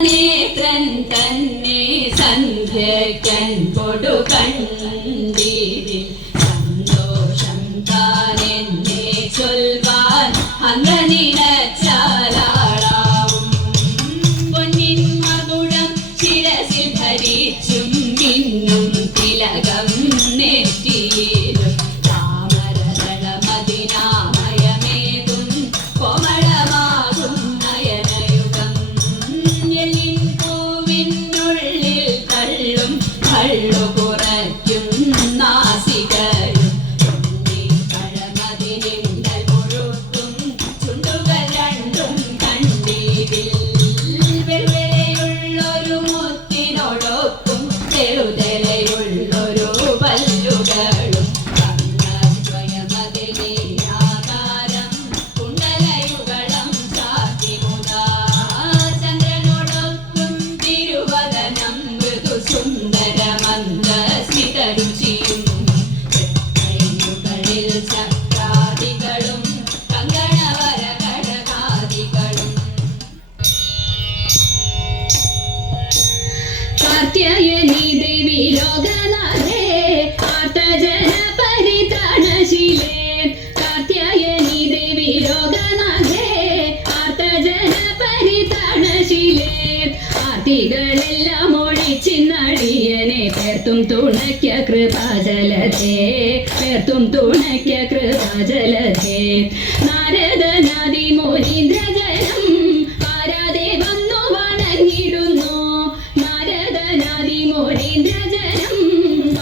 നേത്രൻ തന്നെ സന്ധ്യക്കൻ പൊടു കണ്ടീരിൽ സന്തോഷം താനെന്നെ ചൊൽവാൻ അന്ന് നിനച്ചാലാളാവും പൊന്നിൻ മകുടം ശിരസിൽ ധരിച്ചും മിന്നും തിലകം നെറ്റിയിലും താമരതളമതിനാമയമേകും കോമളമാകും നയനയുഗം എല്ലിൻ പൂവിനുള്ളിൽ കള്ളും കള്ളു കുറയ്ക്കും നാസികയും പഴമതിനിണ്ടൽ മുഴുത്തും ചുണ്ടുകൾ രണ്ടും കണ്ടീരിൽ വെറുതെയുള്ളൊരു മുത്തിനോടൊപ്പം ചെറുതലയുള്ളൊരു പല്ലുകളും ആകാരം കുണ്ടലയുകളം ചാത്തിമുതാ ചന്ദ്രനോടൊപ്പം തിരുവദനം മൃദു സുന്ദരമന്ദസ്മിതരുചിയും കൈകളിൽ ചക്രാദികളും കങ്കണവര കടകാദികളും കാർത്യായനി ദേവി ലോകനാഥേ ആർത്തജന പരിത്രാണശീലേ കാർത്യായനി ദേവി ലോകനാഥേ ആർത്തജന പരിത്രാണശീലേ ആർത്തികളെല്ലാം ഒഴിച്ചിന്നടിയനെ പേർത്തും തുണയ്ക്ക കൃപാജലധേ പേർത്തും തുണയ്ക്ക കൃപാജലധേ നാരദനാദി മുനീന്ദ്രജനം ആരാധേ വന്നു വണങ്ങിടുന്നു നാരദനാദി മുനീന്ദ്രജനം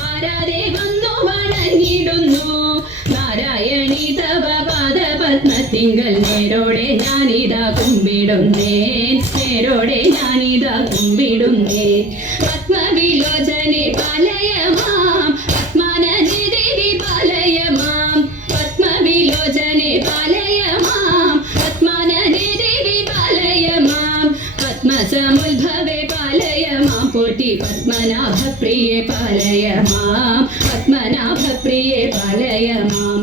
ആരാധേ വന്നു വണങ്ങിടുന്നു നാരായണി തവ പാദപത്മത്തിങ്കൽ നേരോടെ ഞാനിതാ കുമ്പിടുന്നേ നേരോടെ ഞാനിതാ കുമ്പിടുന്നേ പത്മവിലോചനെ പാലയമാം പത്മാനനെ ദേവി പാലയമാം പത്മവിലോചനെ പാലയമാം പത്മാനനെ ദേവി പാലയമാം പത്മസമുദ്ഭവേ പാലയമാം പോറ്റി പത്മനാഭപ്രിയേ പാലയമാം പത്മനാഭപ്രിയേ പാലയമാം